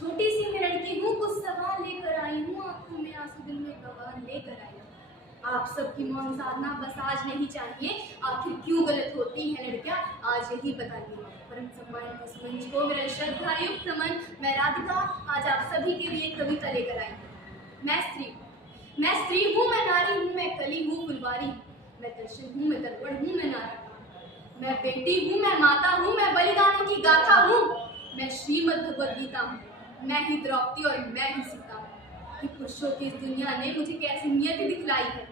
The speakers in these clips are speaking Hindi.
छोटी सी मैं लड़की हूँ, कुछ सवाल लेकर आई हूँ, आंखों में आंसू दिल में गवाह लेकर आई हूँ। आप सबकी मौन साधना बस आज नहीं चाहिए। आखिर क्यों गलत होती हैं लड़कियाँ, आज यही बताइए। परम सम्मानित इस मंच को मेरा श्रद्धायुक्त नमन। मैं राधिका आज आप सभी के लिए कविता लेकर आई हूँ। मैं स्त्री हूँ, मैं नारी हूँ, मैं कली हूँ फुलवारी, मैं दर्शन हूँ, मैं दर्पण हूँ, मैं नारी, मैं बेटी हूँ, मैं माता हूँ, मैं बलिदान की गाथा हूँ, मैं श्रीमद् भगवद गीता हूँ, मैं ही द्रौपदी और मैं ही सीता हूँ। कि पुरुषों की इस दुनिया ने मुझे कैसी नियति दिखलाई है,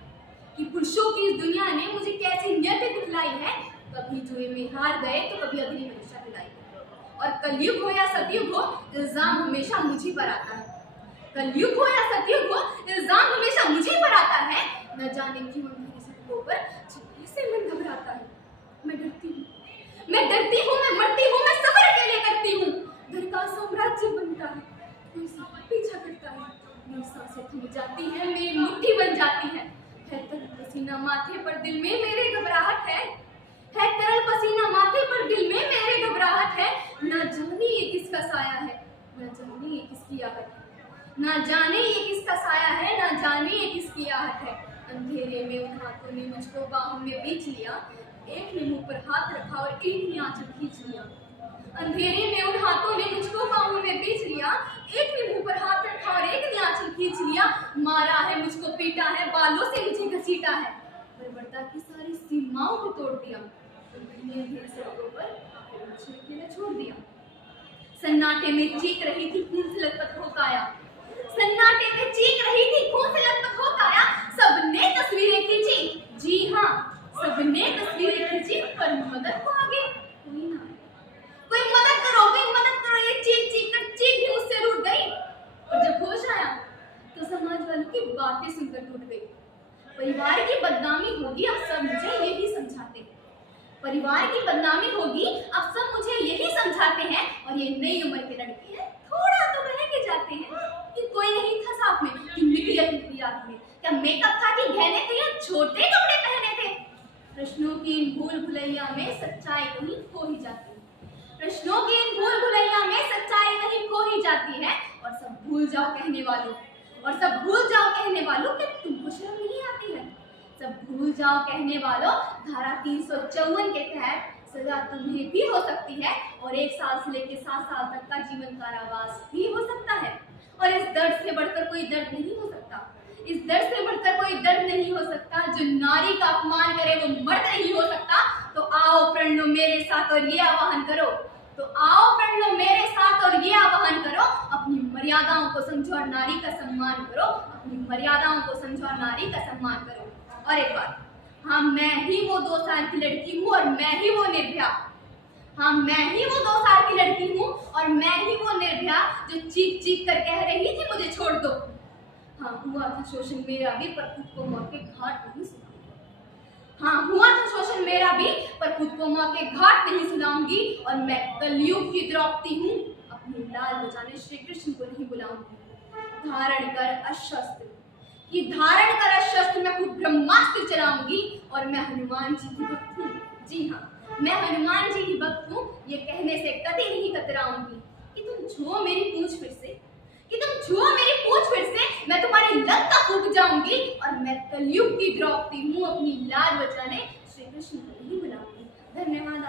कि पुरुषों की इस दुनिया ने मुझे कैसी नियति दिखलाई है। कभी जुए में हार गए तो कभी अग्नि परीक्षा दिलाई है। और कलयुग हो या सतयुग हो, इल्जाम हमेशा मुझी पर आता है। कलयुग हो या सतयुग हो, इल्जाम हमेशा मुझी पर आता है। न जाने क्यों अंधेरी सड़कों पर चलने से मन घबराता है। मैं डरती हूँ, मैं मरती हूँ, मैं सफर अकेले करती हूँ। घर का साम्राज्य बनता है, कोई सफर पीछा करता है। मेरी सांसें थम जाती है, मेरी मुट्ठी बन जाती है तरल पसीना माथे पर, दिल में मेरे घबराहट है तरल पसीना माथे पर, दिल में मेरे घबराहट है। ना जाने ये किसका साया है, ना जाने ये किसकी आहट है, ना जाने ये किसका साया है, ना जाने ये किसकी आहट है। अंधेरे में उन हाथों ने मुझको बाहों में बीच लिया, एक ने मुंह पर हाथ रखा और एक ने आंचल खींच लिया। अंधेरे में उन हाथों ने मुझको बाहों में बीच लिया, एक ने मुंह पर हाथ रखा और एक ने आंचल खींच लिया। मारा है मुझको, पीटा है, बालों से मुझे घसीटा है, बर्बरता की सारी सीमाओं को तोड़ दिया। सड़कों पर मुझे अकेला छोड़ दिया। सन्नाटे में चीख रही थी खून से लथपथ हो काया, सन्नाटे में चीख रही थी खून से लथपथ हो काया। सबने तस्वीरें खींची, जी हाँ सबने तस्वीरें खींची, पर मदद को आगे कोई ना आया। कोई मदद करो, ये चीख चीख कर चीख भी मुझसे रूठ गई। और जब होश आया तो समाज वालों की बातें सुनकर टूट गई। परिवार की बदनामी होगी, अब सब मुझे यही समझाते हैं। परिवार की बदनामी होगी, अब सब मुझे यही समझाते हैं। और ये नई उम्र के लड़के हैं, थोड़ा तो बह के जाते हैं कि कोई नहीं था साथ में, कि निकली रात में क्या मेकअप था, कि गहने थे या छोटे कपड़े पहने थे। प्रश्नों की इन भूल भुलैया में सच्चाई कहीं खो ही जाती है। प्रश्नों की इन भूल भुलैया में सच्चाई कहीं खो ही जाती है। और सब भूल जाओ कहने वालों, और सब भूल जाओ कहने वालों कि तुमको शर्म नहीं आती है। सब भूल जाओ कहने वालों, धारा 354 के तहत सजा तुम्हें भी हो सकती है, और 1 साल से लेकर 7 साल तक का जीवन कारावास भी हो सकता है। और इस दर्द से बढ़कर कोई दर्द नहीं हो सकता, इस दर्द से बढ़कर कोई दर्द नहीं हो सकता। जो नारी का अपमान करे वो मर्द नहीं हो सकता। तो आओ प्रण लो मेरे साथ और ये आह्वान करो, तो आओ प्रण लो मेरे साथ और ये आह्वान करो। अपनी मर्यादाओं को समझो और नारी का सम्मान करो, अपनी मर्यादाओं को समझो और नारी का सम्मान करो। और एक बात, हाँ मैं ही वो 2 साल की लड़की हूँ और मैं ही वो निर्भया, हाँ मैं ही वो 2 साल की लड़की हूँ और मैं ही वो निर्भया जो चीख चीख कर कह रही थी मुझे छोड़ दो। हाँ हुआ था शोषण मेरा भी, पर खुद को मौत के घाट नहीं सुनाऊंगी। हाँ हुआ था शोषण मेरा भी, पर खुद को मौत के घाट नहीं सुनाऊंगी। और मैं कलयुग की द्रौपदी हूँ, अपनी लाल बचाने श्री कृष्ण को नहीं बुलाऊंगी। धारण कर अशस्त्र, ये धारण कर अशस्त्र मैं खुद ब्रह्मास्त्र चलाऊंगी। और मैं हनुमान जी की भक्त हूँ, जी हाँ मैं हनुमान जी की भक्त हूँ। ये कहने से कभी नहीं कतराऊंगी कि तुम छुओ मेरी पूंछ फिर से, कि तुम छुओ मेरी पूंछ फिर से, मैं तुम्हारी लत तक उग जाऊंगी। और मैं कलयुग की द्रौपदी हूँ, अपनी लाज बचाने श्री कृष्ण को नहीं बुलाऊंगी। धन्यवाद।